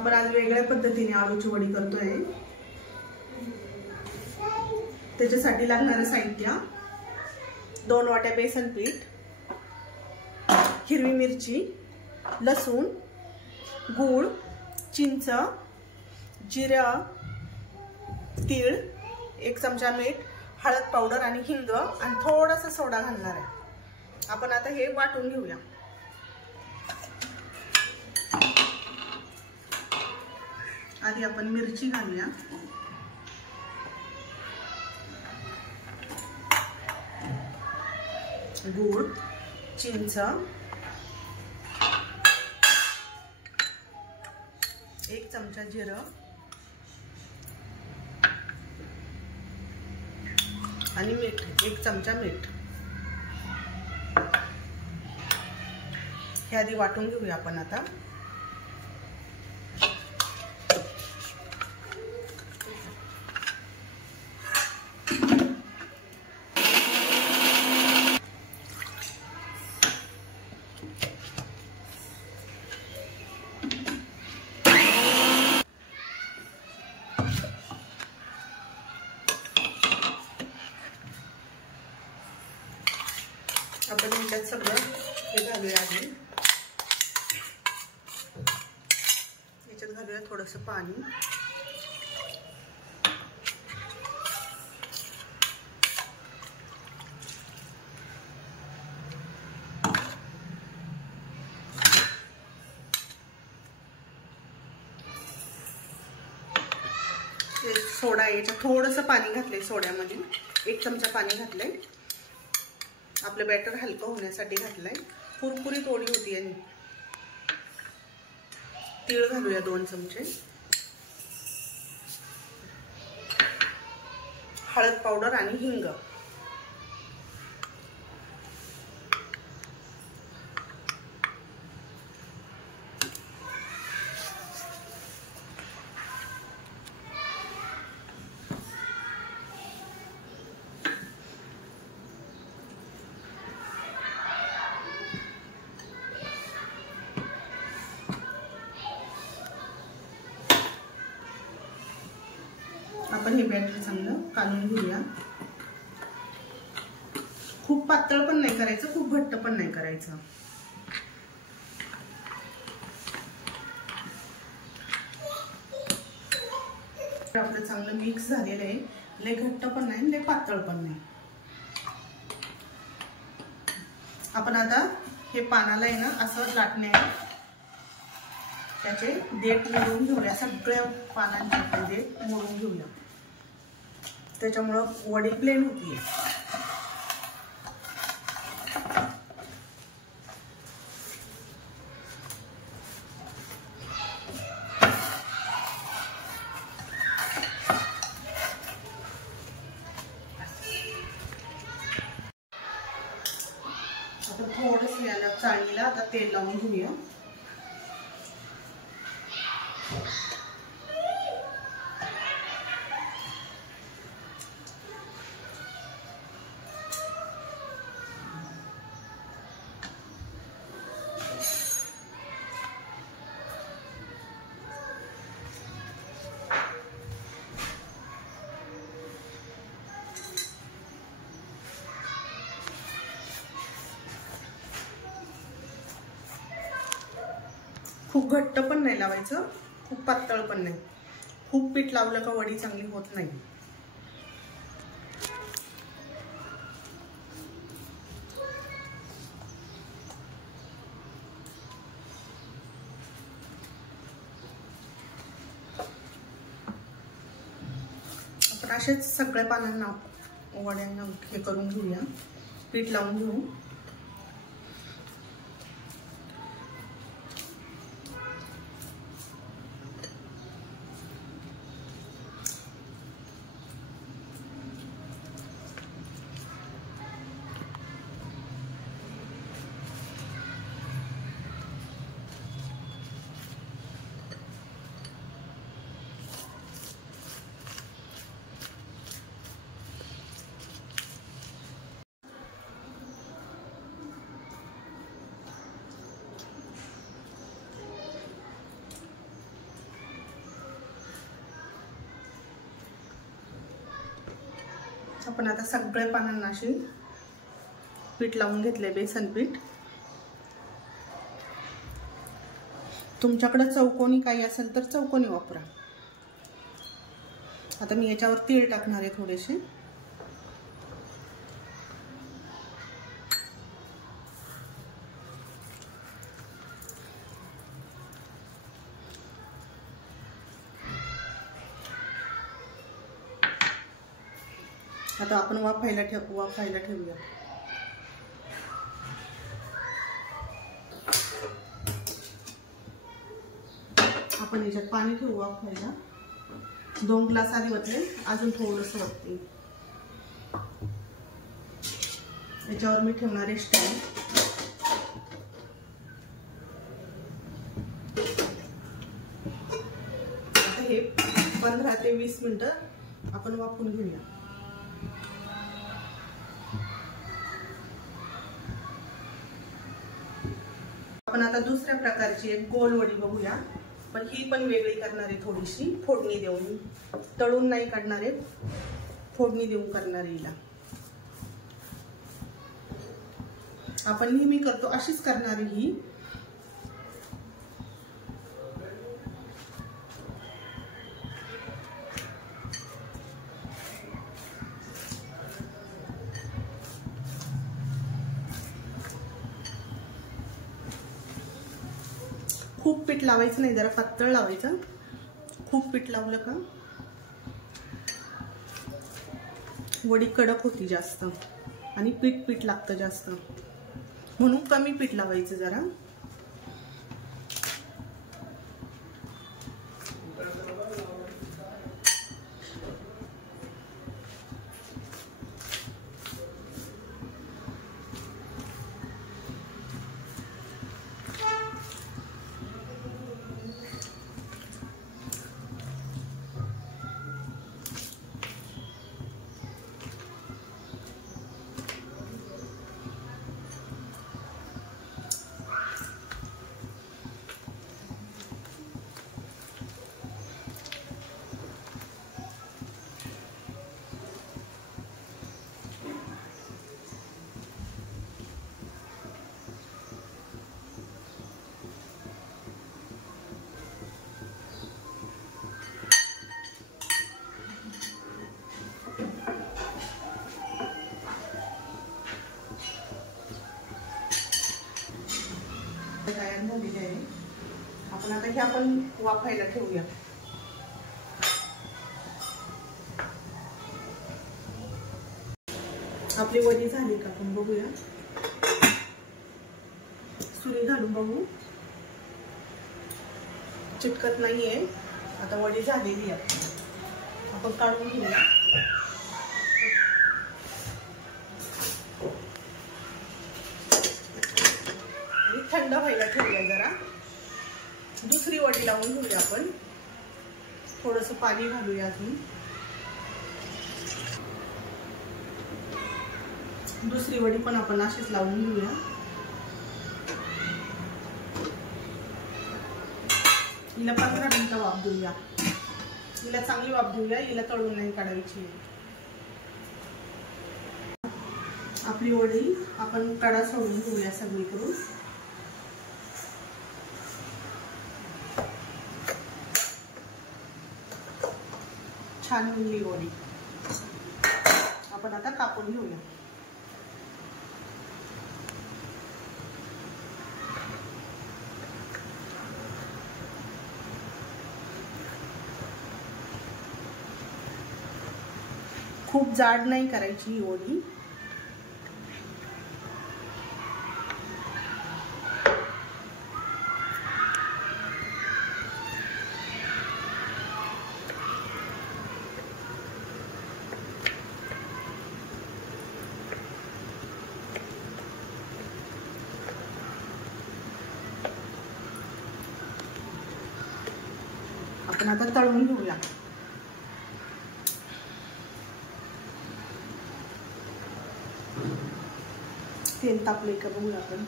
आपण आज वेगळ्या पद्धतीने आळूची वडी करतोय। त्याच्यासाठी लागणारे साहित्य 2 वाट्या बेसन पीठ, हिरवी मिरची, लसूण, गूळ, चिंच, जिरं, तीळ, 1 चमचा मीठ, हळद पावडर आणि हिंग आणि थोडासा सोडा घालणार आहे। आपण आता हे वाटून घेऊया। आधी आपण मिरची घालूया, गूळ, चिंच, 1 चमचा जिरं आणि मीठ, 1 चमचा मीठ। हे आधी वाटून घेऊया आपण आता। आपण याच्यात सगळं हे घालूया। आधी याच्यात घालूया थोडंसं पाणी, सोडा, याच्यात थोडंसं पाणी घातलंय, सोड्यामध्ये 1 चमचा पाणी घातलंय। आपलं बॅटर हलकं होण्यासाठी घातलंय, कुरकुरीत वडी होती। आणि तीळ घालूया 2 चमचे, हळद पावडर आणि हिंग। आपण हे बॅटर चांगलं काढून घेऊया। खूप पातळ पण नाही करायचं, खूप घट्ट पण नाही करायचं। आपलं चांगलं मिक्स झालेलं आहे, लय घट्ट पण नाही, लय पातळ पण नाही। आपण आता हे पानाला आहे ना असं लाटणे, त्याचे देठ मोडून घेऊया। सगळ्या पानांचे देठ मोडून घेऊया, त्याच्यामुळं वडी प्लेन होती। आपण थोडंसं याला चाळणीला आता तेल लावून घेऊया। खूप घट्ट पण नाही लावायचं, खूप पातळ पण नाही। खूप पीठ लावलं का वडी चांगली होत नाही। आपण असेच सगळ्या पानांना, वड्यांना हे करून घेऊया, पीठ लावून घेऊ। आपण आता सगळ्या पानांना अशी पीठ लावून घेतले, बेसन पीठ. तुमच्याकडे चौकोनी काही असेल तर चौकोनी वापरा. आता मी याच्यावर तीळ टाकणार आहे थोडेसे. आता आपण वाफायला ठेवूया. आपण याच्यात पाणी ठेवू वाफायला. 2 ग्लास आधी होते, अजून थोडंसं वाटते. याच्यावर मी ठेवणार आहे स्टँड. आता हे 15 ते 20 मिनिटं आपण वाफवून घेऊया. आपण आता दुसऱ्या प्रकारची एक गोल वडी बघूया, पण ही पण वेगळी करणार आहे. थोडीशी फोडणी देऊन, तळून नाही काढणार आहे, फोडणी देऊन करणार आहे. हिला आपण नेहमी करतो अशीच करणार आहे ही. खूप पीठ लावायचं नाही, जरा पातळ लावायचं. खूप पीठ लावलं का वडी कडक होती जास्त आणि पीठ लागतं जास्त, म्हणून कमी पीठ लावायचं जरा. तयार झालेली आहे. आपण आता हे आपण वाफायला ठेवूया. आपली वडी झाली का आपण बघूया. सुरी घालून बघू, चिटकत नाहीये. आता वडी झालेली आहे, आपण काढून घेऊया. थंड व्हायला ठेवूया जरा. दुसरी वडी लावून घेऊया आपण. थोडंसं पाणी घालूया अजून. दुसरी वडी पण आपण अशीच लावून घेऊया. हिला 15 मिनिटं वाफ देऊया. हिला चांगली वाफ देऊया, हिला तळून नाही काढायची. आपली वडी आपण कडा सोडून घेऊया सगळीकडून. छान बनली वडी. आपण आता कापून घेऊया. खूप जाड नाही करायची ही वडी. आपण आता तळून घेऊया. तेल तापले का बघूया आपण.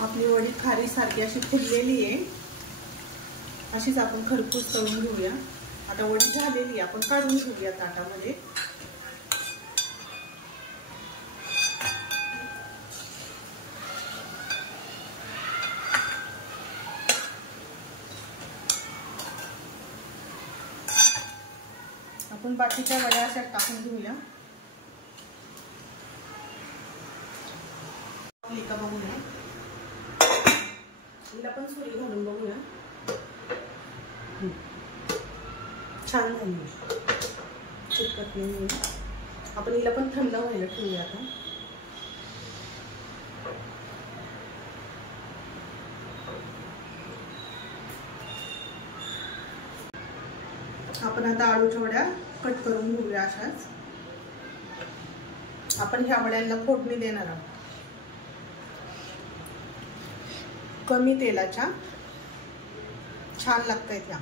आपली वडी खारी सारखी अशी फुललेली आहे, अशीच आपण खरपूस तळून घेऊया। आता वडी झालेली आहे, आपण काढून घेऊया ताटामध्ये। आपण बाकीच्या वड्या अशा टाकून घेऊया। का बघूया, हिला पण सुरी घालून बघूया। छान झाली, चिटकत नाही। आपण हिला पण थंड व्हायला ठेवूया। आता आपण आता आळूच्या वड्या कट करून घेऊया अशाच। आपण ह्या वड्यांना फोडणी देणार आहोत, कमी तेलाच्या, छान लागतात त्या।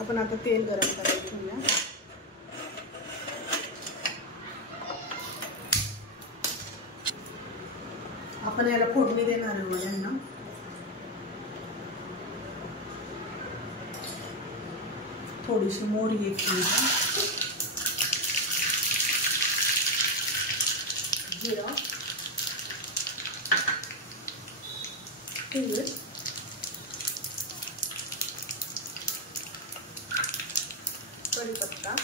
आपण आता तेल गरम करायला ठेवूया। आपण याला फोडणी देणार आहे वड्यांना। थोडीशी मोहरी घेतली, जिरा, तीळ, कढीपत्ता,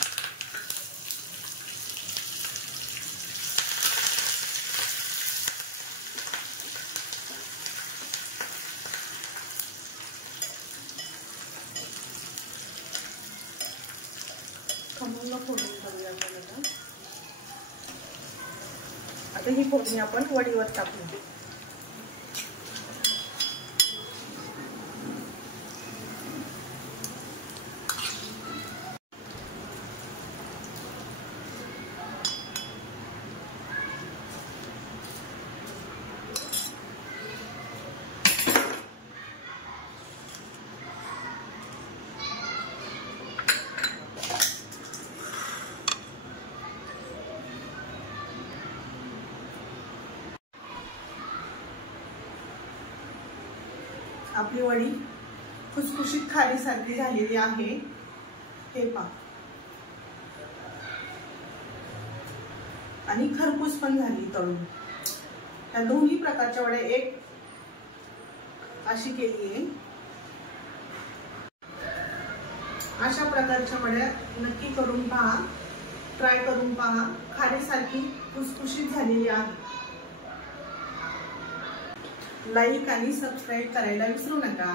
खमंग फोडणी करूया आपण। आता ही फोडणी आपण वडीवर टाकूया। आपली वडी खुसखुशीत खारी सारखी झालेली आहे, हे पहा, आणि खरपूस पण झाली तळून। त्या दोन्ही प्रकारच्या वड्या एक अशी केली आहे। अशा प्रकारच्या वड्या नक्की करून पहा, ट्राय करून पहा। खारी सारखी खुसखुशीत झालेली आहे। लाईक आणि सबस्क्राईब करायला विसरू नका।